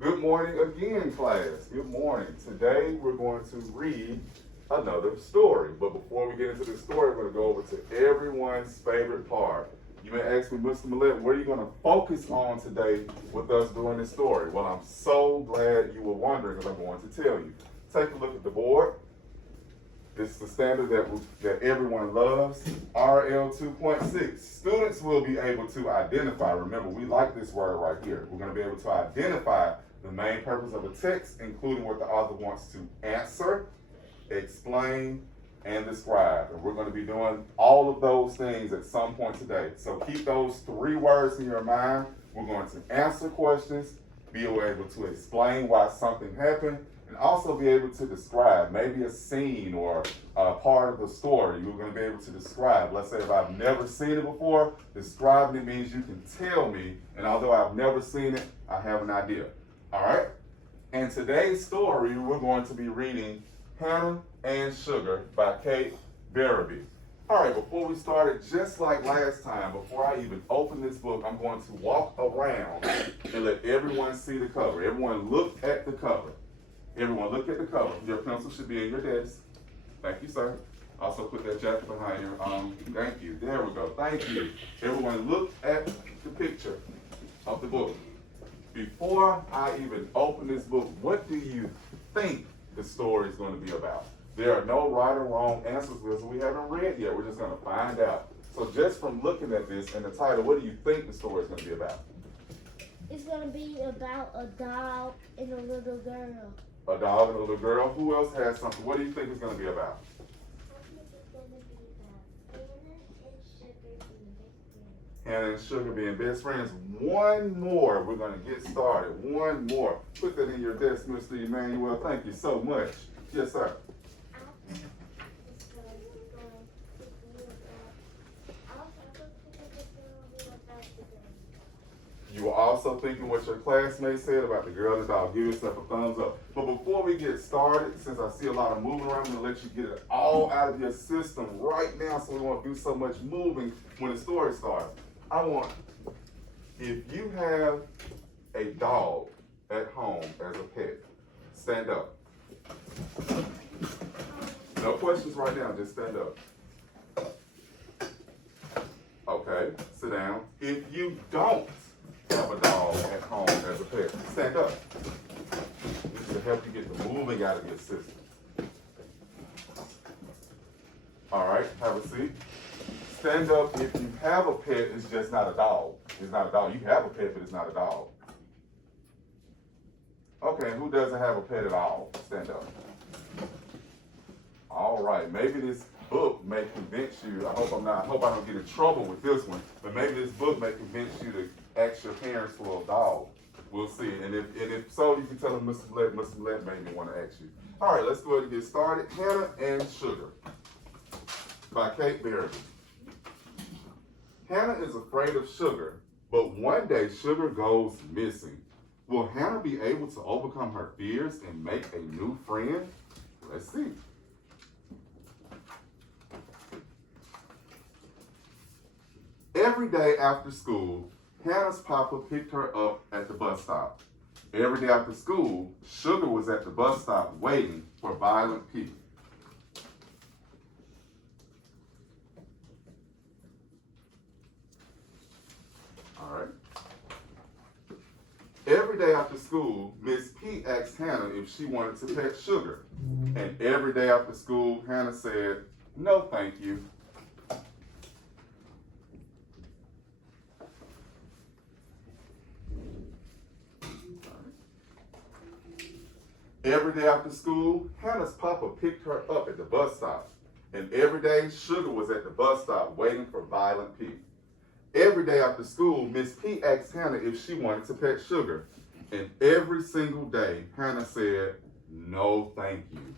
Good morning again, class. Good morning. Today we're going to read another story. But before we get into the story, we're going to go over to everyone's favorite part. You may ask me, Mr. Molette, what are you going to focus on today with us doing this story? Well, I'm so glad you were wondering because I'm going to tell you. Take a look at the board. This is the standard that everyone loves, RL 2.6. Students will be able to identify, remember we like this word right here, we're going to be able to identify the main purpose of a text, including what the author wants to answer, explain, and describe. And we're going to be doing all of those things at some point today. So keep those 3 words in your mind. We're going to answer questions, be able to explain why something happened, and also be able to describe maybe a scene or a part of the story. You're going to be able to describe. Let's say if I've never seen it before, describing it means you can tell me, and although I've never seen it, I have an idea. All right? And today's story, we're going to be reading Hannah and Sugar by Kate Barabee. All right, before we started, just like last time, before I even open this book, I'm going to walk around and let everyone see the cover. Everyone look at the cover. Everyone look at the cover. Your pencil should be in your desk. Thank you, sir. Also put that jacket behind your thank you. There we go. Thank you. Everyone look at the picture of the book. Before I even open this book, what do you think the story is going to be about? There are no right or wrong answers because we haven't read yet. We're just going to find out. So just from looking at this and the title, what do you think the story is going to be about? It's going to be about a dog and a little girl. A dog and a little girl. Who else has something? What do you think it's going to be about? Hannah and Sugar being best friends. One more. We're going to get started. One more. Put that in your desk, Mr. Emmanuel. Thank you so much. Yes, sir. You were also thinking what your classmates said about the girl and the dog. Give yourself a thumbs up. But before we get started, since I see a lot of moving around, I'm going to let you get it all out of your system right now so we won't do so much moving when the story starts. I want, if you have a dog at home as a pet, stand up. No questions right now, just stand up. Okay, sit down. If you don't have a dog at home as a pet, stand up. This is to help you get the moving out of your system. All right, have a seat. Stand up if you have a pet, it's just not a dog. It's not a dog. You have a pet, but it's not a dog. Okay, who doesn't have a pet at all? Stand up. All right, maybe this book may convince you, I hope I don't get in trouble with this one, but maybe this book may convince you to ask your parents for a dog. We'll see. And if so, you can tell them Mr. Molette made me want to ask you. All right, let's go ahead and get started. Hannah and Sugar by Kate Barabee. Hannah is afraid of Sugar, but one day Sugar goes missing. Will Hannah be able to overcome her fears and make a new friend? Let's see. Every day after school, Hannah's papa picked her up at the bus stop. Every day after school, Sugar was at the bus stop waiting for Violent Pete. All right. Every day after school, Miss P asked Hannah if she wanted to pet Sugar. And every day after school, Hannah said, "No, thank you." Every day after school, Hannah's papa picked her up at the bus stop. And every day, Sugar was at the bus stop waiting for Violent Pete. Every day after school, Miss P asked Hannah if she wanted to pet Sugar. And every single day, Hannah said, "No, thank you."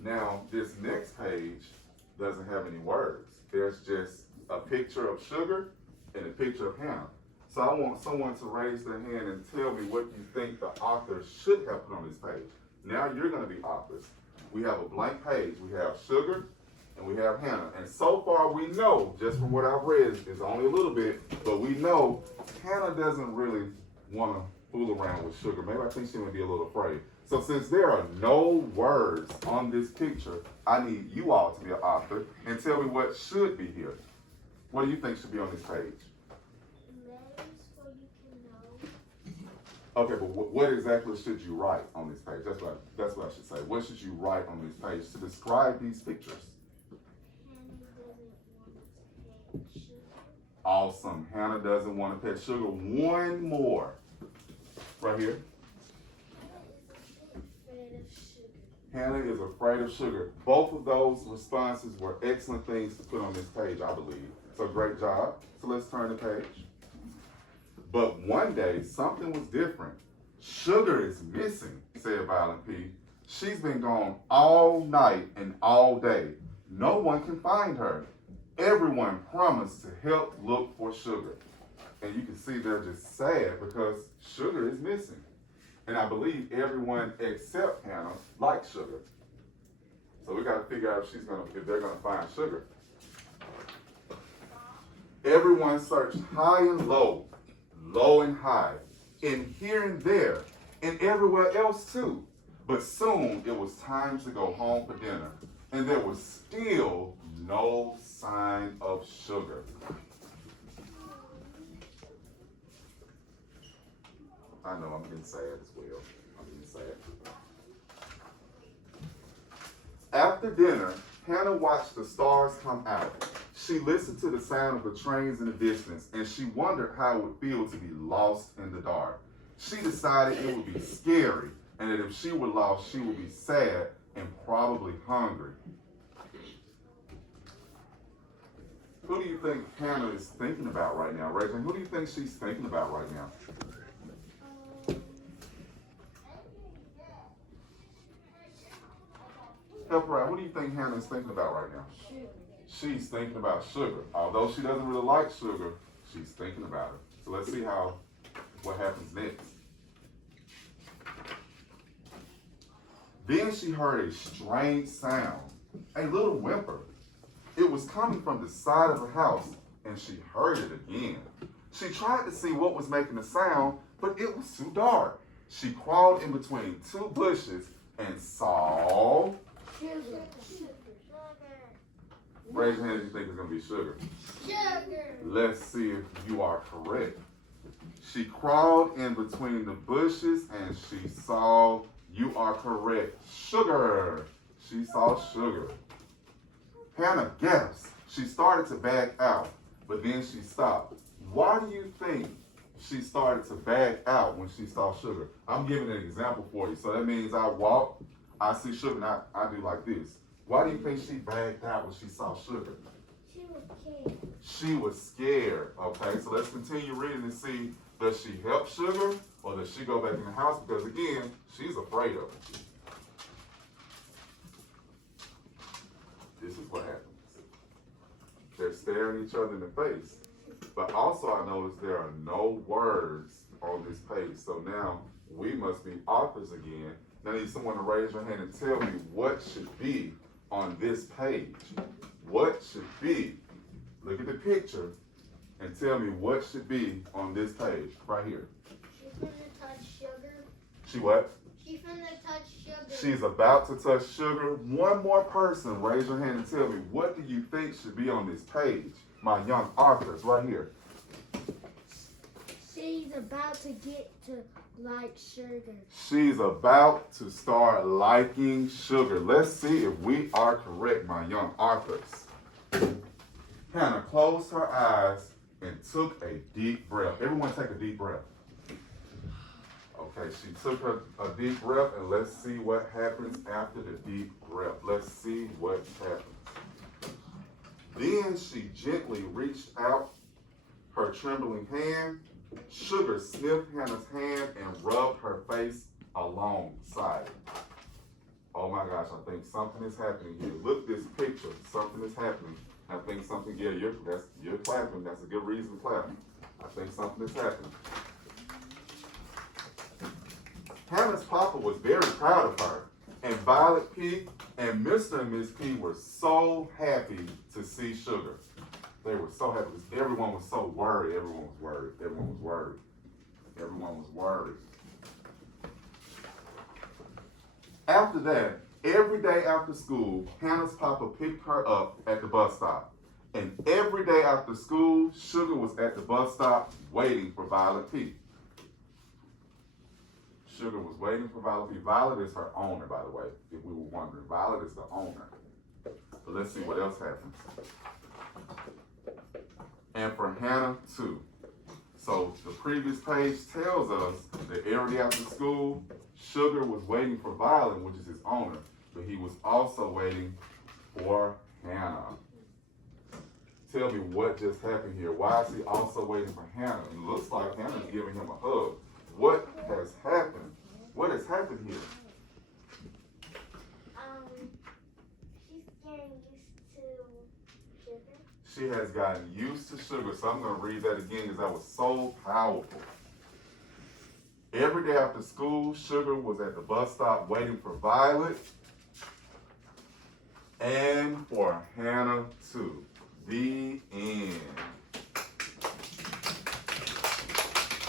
Now, this next page doesn't have any words. There's just a picture of Sugar and a picture of Hannah. So I want someone to raise their hand and tell me what you think the author should have put on this page. Now you're going to be authors. We have a blank page. We have Sugar and we have Hannah. And so far we know, just from what I've read, it's only a little bit, but we know Hannah doesn't really want to fool around with sugar. Maybe I think she might be a little afraid. So since there are no words on this picture, I need you all to be an author and tell me what should be here. What do you think should be on this page? Letters so you can know. Okay, but what exactly should you write on this page? That's what I should say. What should you write on this page to describe these pictures? Hannah doesn't want to pet sugar. Awesome. Hannah doesn't want to pet sugar. One more. Right here. Hannah is a bit afraid of sugar. Hannah is afraid of sugar. Both of those responses were excellent things to put on this page, I believe. So great job. So let's turn the page. But one day, something was different. Sugar is missing, said Violent P. She's been gone all night and all day. No one can find her. Everyone promised to help look for sugar. And you can see they're just sad because sugar is missing. And I believe everyone except Hannah likes sugar. So we got to figure out if they're gonna find sugar. Everyone searched high and low, low and high, and here and there, and everywhere else too. But soon it was time to go home for dinner, and there was still no sign of sugar. I know I'm getting sad as well. I'm getting sad. After dinner, Hannah watched the stars come out. She listened to the sound of the trains in the distance, and she wondered how it would feel to be lost in the dark. She decided it would be scary, and that if she were lost, she would be sad and probably hungry. Who do you think Hannah is thinking about right now, Rachel? Who do you think she's thinking about right now? Help her out. What do you think Hannah is thinking about right now? Sugar. She's thinking about sugar. Although she doesn't really like sugar, she's thinking about it. So let's see what happens next. Then she heard a strange sound, a little whimper. It was coming from the side of the house, and she heard it again. She tried to see what was making the sound, but it was too dark. She crawled in between two bushes and saw... Sugar. Raise your hand if you think it's going to be sugar. Sugar. Let's see if you are correct. She crawled in between the bushes and she saw, you are correct, sugar. She saw sugar. Hannah gasped. She started to back out, but then she stopped. Why do you think she started to back out when she saw sugar? I'm giving an example for you. So that means I walk, I see sugar, and I do like this. Why do you think she backed out when she saw sugar? She was scared. She was scared. Okay, so let's continue reading and see, does she help sugar or does she go back in the house? Because again, she's afraid of it. This is what happens. They're staring each other in the face. But also I noticed there are no words on this page. So now we must be authors again. Now I need someone to raise your hand and tell me what should be on this page. What should be? Look at the picture and tell me what should be on this page right here. She's gonna touch sugar. She what? She's gonna touch sugar. She's about to touch sugar. One more person, raise your hand and tell me, what do you think should be on this page? My young authors right here. She's about to get to like sugar. She's about to start liking sugar. Let's see if we are correct, my young authors. Hannah closed her eyes and took a deep breath. Everyone take a deep breath. Okay, she took a deep breath, and let's see what happens after the deep breath. Let's see what happens. Then she gently reached out her trembling hand. Sugar sniffed Hannah's hand and rubbed her face alongside it. Oh my gosh, I think something is happening here. Look at this picture. Something is happening. I think something, yeah, you're clapping. That's a good reason to clap. I think something is happening. Hannah's papa was very proud of her, and Violet P And Mr. and Miss P were so happy to see Sugar. They were so happy because everyone was so worried. Everyone was worried. Everyone was worried. Everyone was worried. After that, every day after school, Hannah's papa picked her up at the bus stop. And every day after school, Sugar was at the bus stop waiting for Violet P. Sugar was waiting for Violet P. Violet is her owner, by the way, if we were wondering. Violet is the owner. But let's see what else happens. And for Hannah, too. So the previous page tells us that every day after school, Sugar was waiting for Violet, which is his owner, but he was also waiting for Hannah. Tell me what just happened here. Why is he also waiting for Hannah? It looks like Hannah's giving him a hug. What has happened? What has happened here? She's getting used to Sugar. She has gotten used to Sugar. So I'm going to read that again because that was so powerful. Every day after school, Sugar was at the bus stop waiting for Violet and for Hannah too. The end.